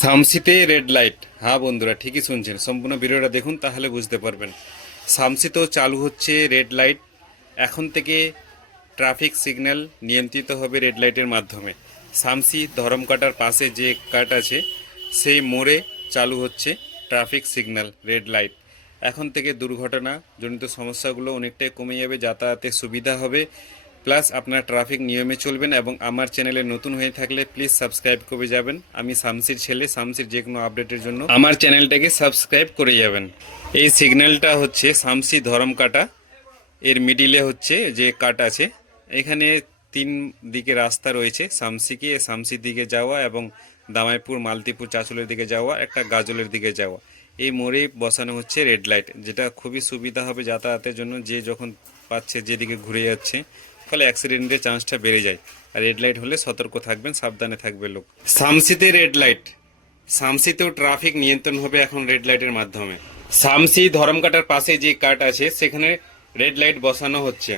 সামসিতে red light. হ্যাঁ বন্ধুরা, ঠিকই শুনছেন, সম্পূর্ণ ভিডিওটা দেখুন তাহলে বুঝতে পারবেন। সামসিতেও চালু হচ্ছে রেড লাইট। এখন থেকে ট্রাফিক সিগন্যাল নিয়ন্ত্রিত হবে রেড লাইটের মাধ্যমে। সামসি ধরমকাটার পাশে যে কাট আছে সেই মোড়ে চালু হচ্ছে ট্রাফিক সিগন্যাল রেড লাইট। এখন থেকে দুর্ঘটনাজনিত সমস্যাগুলো অনেকটাই কমে যাবে, যাতায়াতে সুবিধা হবে, প্লাস আপনার ট্রাফিক নিয়মে চলবেন। এবং আমার চ্যানেলে নতুন হয়ে থাকলে প্লিজ সাবস্ক্রাইব করে যাবেন। আমি শামসির ছেলে, শামসির যে কোনো আপডেটের জন্য আমার চ্যানেলটাকে সাবস্ক্রাইব করে যাবেন। এই সিগন্যালটা হচ্ছে শামসি ধরমকাটা, এর মিডিলে হচ্ছে যে কাট আছে। এখানে তিন দিকে রাস্তা রয়েছে, শামসির দিকে যাওয়া এবং দামাইপুর মালতীপুর চাঁচলের দিকে যাওয়া, একটা গাজলের দিকে যাওয়া। এই মোড়েই বসানো হচ্ছে রেড লাইট, যেটা খুবই সুবিধা হবে যাতায়াতের জন্য। যে যখন পাচ্ছে যেদিকে ঘুরে যাচ্ছে, ফলে অ্যাক্সিডেন্টের চান্সটা বেড়ে যায়। আর রেড লাইট হলে সতর্ক থাকবেন, সাবধানে থাকবে লোক। শামসিতে রেড লাইট, শামসিতেও ট্রাফিক নিয়ন্ত্রণ হবে এখন রেড লাইটের মাধ্যমে। শামসি ধরমকাটার পাশে যে কাট আছে সেখানে রেড লাইট বসানো হচ্ছে।